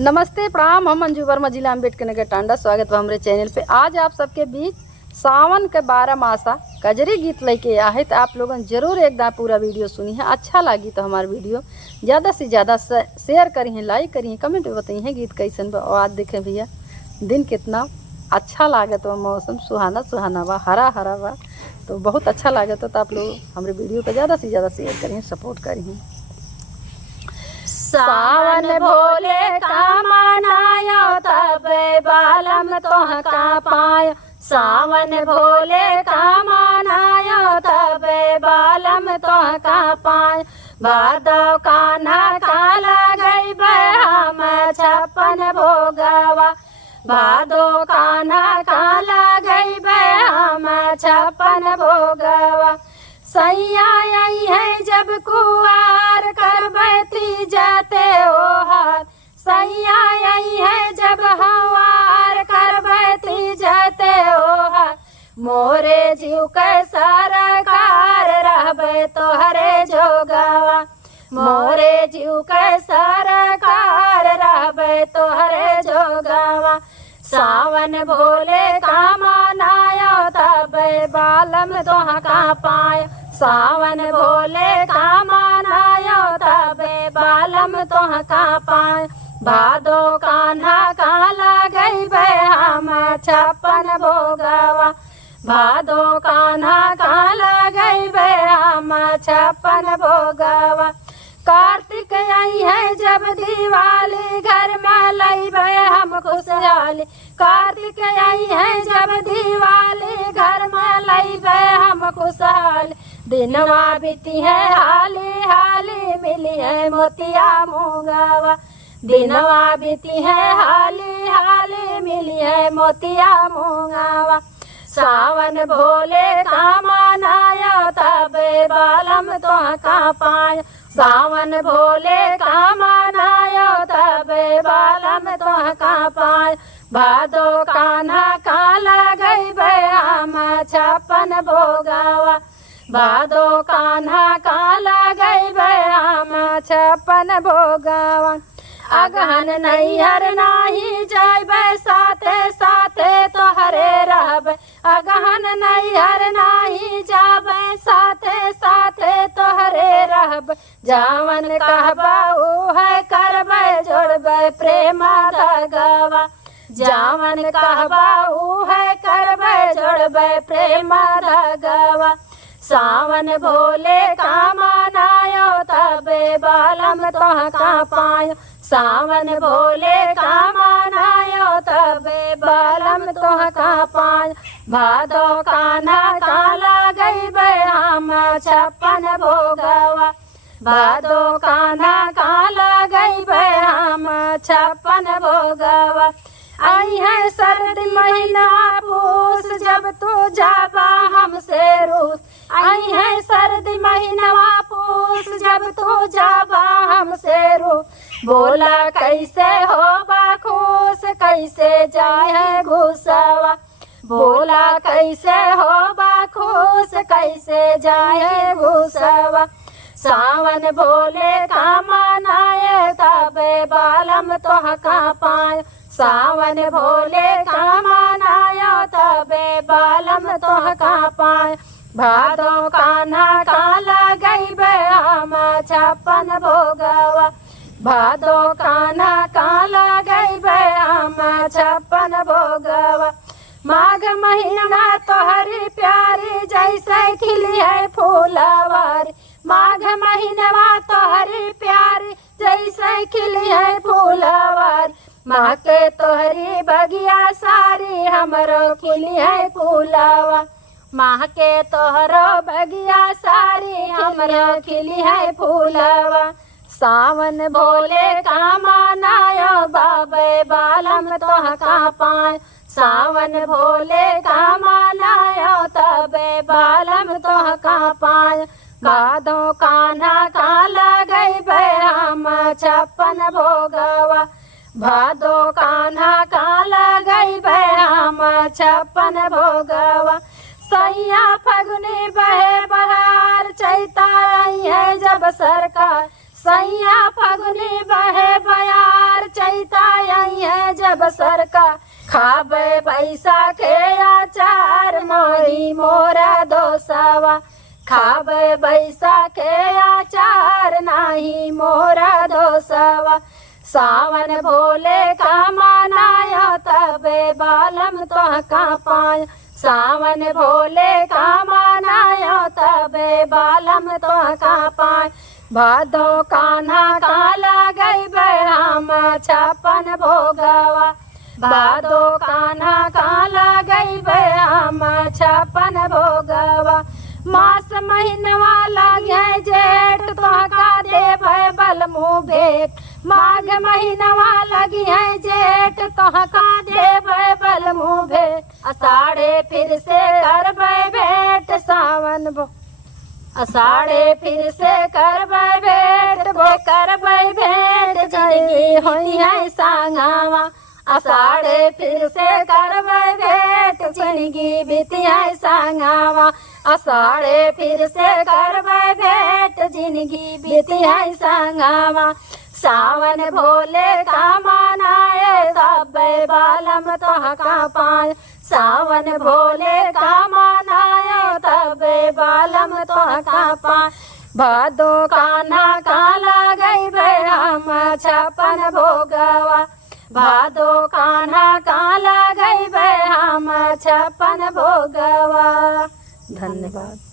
नमस्ते प्रणाम। हम मंजू वर्मा, जिला अम्बेडकर नगर टांडा। स्वागत है हमारे चैनल पे। आज आप सबके बीच सावन के 12 मासा कजरी गीत लेके आया है, तो आप लोगों जरूर एक दां पूरा वीडियो सुनी है। अच्छा लगी तो हमारा वीडियो ज़्यादा से ज़्यादा शेयर करी है, लाइक करी है, कमेंट में बताइए है गीत कैसन बा। और आज देखें भैया दिन कितना अच्छा लागत बा, मौसम सुहाना सुहाना बा, हरा हरा बा, तो बहुत अच्छा लागत। तो आप लोग हमारे वीडियो को ज़्यादा से ज़्यादा शेयर करें, सपोर्ट करें। सावन भोले का मनायो तब बालम तोह का पायो। सावन भोले का मनायो तब बालम तोह का पायो। भादो कान्हा काला गई हम 56 भोगवा। भादो कान्हा काला गई हम 56 भोगवा। सैया आई है जब कुआर करबती जाते ओहार। सैया आई है जब हवार करबती जाते ओहार। मोरे जीव के सरकार रहबे तोहरे जोगवा। मोरे जीव के सरकार रहबे तोहरे जोगवा। सावन भोले का मनायो तब बालम तोह का पायो। सावन भोले का मनायो तब बालम तोह का पायो। भादो कान्हा काला गई हम 56 भोगवा। भादो कान्हा काला गई हम 56 भोगवा। कार्तिक आई है जब दिवाली घर में लईबे हम खुशहाली। कार्तिक आई है जब दिवाली घर में लईबे हम खुशहाली। दिनवा बीती है हाली हाली मिली है मोतिया मूंगवा। दिनवा बीती है हाली हाली मिली है मोतिया मूंगवा। सावन भोले का मनायो तब बालम तोह का पायो। सावन भोले का मनायो तब बालम तोह का पायो। भादो कान्हा काला गई हम 56 भोगवा। भादो कान्हा काला गई हम 56 भोगवा। अगहन नैहर नाही जाइबे साथे साथे तोहरे रहबे। अगहन नैहर नाही जाबे साथे साथे तोहरे रहबे। जावन कहबा है करबे जोड़बे प्रेम दगवा। जावन कहबा है करबे जोड़बे प्रेम दगवा। सावन भोले का मनायो तब बालम तोह का पायो। सावन भोले का मनायो तब बालम तोह का पायो। भादो कान्हा काला गई हम 56 भोगवा। भादो कान्हा काला गई हम 56 भोगवा। आई है सर्द महीना पूस जब तू जाबा हमसे रूस। आई है सर्द महीना पूस जब तू जाबा हमसे रूस। बोला कैसे हो बाखुश कैसे जाए है घुसवा। बोला कैसे हो बाखुश कैसे जाए है घुसवा। सावन भोले का मनाए तब बालम तोह का पायो। सावन भोले का मनायो तब बालम तोह का पायो। भादो कान्हा काला गई हम 56 भोगवा। भादो कान्हा काला गई हम 56 भोगवा। माघ महीना तोहरी प्यारी जैसे खिली है फूलवारी। माघ महीनवा तोहरी प्यारी जैसे खिली है फूलवारी। माँ के तोहरी बगिया सारी हमरो खिली है फूलवा। माँ के तोहरो बगिया सारी हमरो खिली है फूलवा। सावन भोले का मनायो बाबे बालम तोह का पायो। सावन भोले का मनायो तबे बालम तोह का पायो। भादो कान्हा काला गई हम 56 भोगवा। भादो कान्हा काला गई हम 56 भोगवा। सैया फगुनी बहे बहार चैता आई है जब सरकार। सैया फगुनी बहे बयार चैता खाबे बैसाख के आचार मोही मोरा दोसवा खाबे बैसाख के आचार नाही मोरा दोसवा सावन भोले का मनाया तबे बालम तोह का पाय सावन भोले का मनाया तबे बालम तोह का पाय भादो कान्हा का लगैबे हम छप्पन भोगवा भादो कान्हा का लगैबे हम छप्पन भोगवा मास महीनवा लगे जेठ तोह का देबै बलमु भेंट माघ महीनवा लगी है जेठ तोह का देबै बलमु भेंट अषाढ़े फिर से करबै भेंट सावन भो अषाढ़े फिर से करबै भेंट वो करबै भेंट जिंदगी होई है सांगवा अषाढ़े फिर से करबै भेंट जिंदगी बीती है सांगवा अषाढ़े फिर से करबै भेंट जिंदगी बीती है सांगवा सावन भोले का मनाए तबे बालम तोह का पाय सावन भोले का मनाए तबे बालम तोह का पाय भादो कान्हा का लगैबे हम छप्पन भोगवा भादो कान्हा का लगैबे हम छप्पन भोगवा। धन्यवाद।